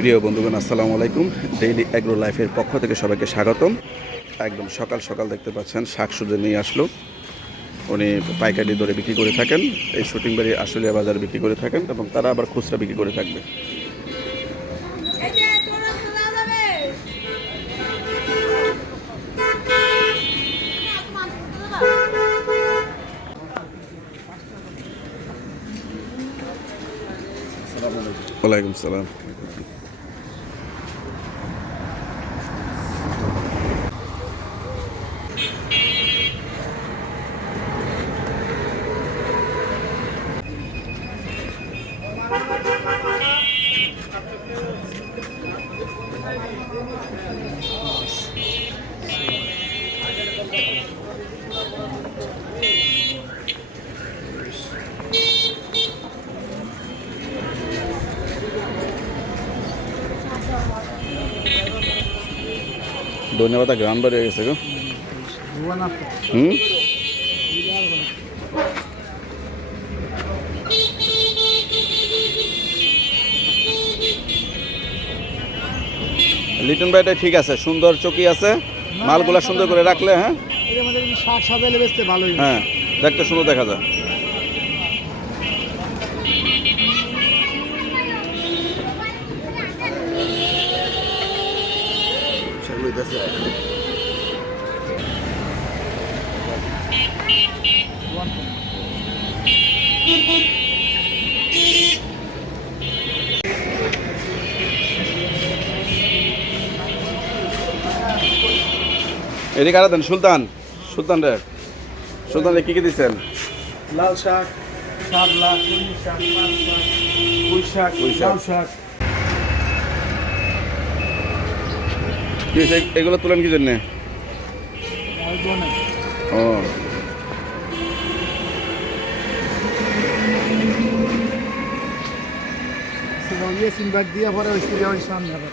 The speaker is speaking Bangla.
প্রিয় বন্ধুগণ, আসসালামু আলাইকুম। ডেইলি অ্যাগ্রো লাইফের পক্ষ থেকে সবাইকে স্বাগতম। একদম সকাল সকাল দেখতে পাচ্ছেন শাকসবজি নিয়ে আসলো। উনি পাইকারি দরে বিক্রি করে থাকেন, এই শুটিংবাড়ি আশুলিয়া বাজারে বিক্রি করে থাকেন এবং তারা আবার খুচরা বিক্রি করে থাকবে। ওয়ালাইকুম সালাম। ধন্যবাদ, গ্রাম বাড়ি হয়ে গেছে গো। লিটন ভাইটা ঠিক আছে, সুন্দর চকি আছে, মালগুলা সুন্দর করে রাখলে। হ্যাঁ হ্যাঁ, দেখতে সুন্দর দেখা যায়। এদিকে আরো দেন, সুলতান রে কি কি দিচ্ছেন? লাল শাক, শাপলা, কলমি শাক, পাট শাক, পুঁই শাক, লাউ শাক। এগুলো তুলেন কি জন্যে? ও, সিনবাগ দিয়ে পরে ওই সামনে আবার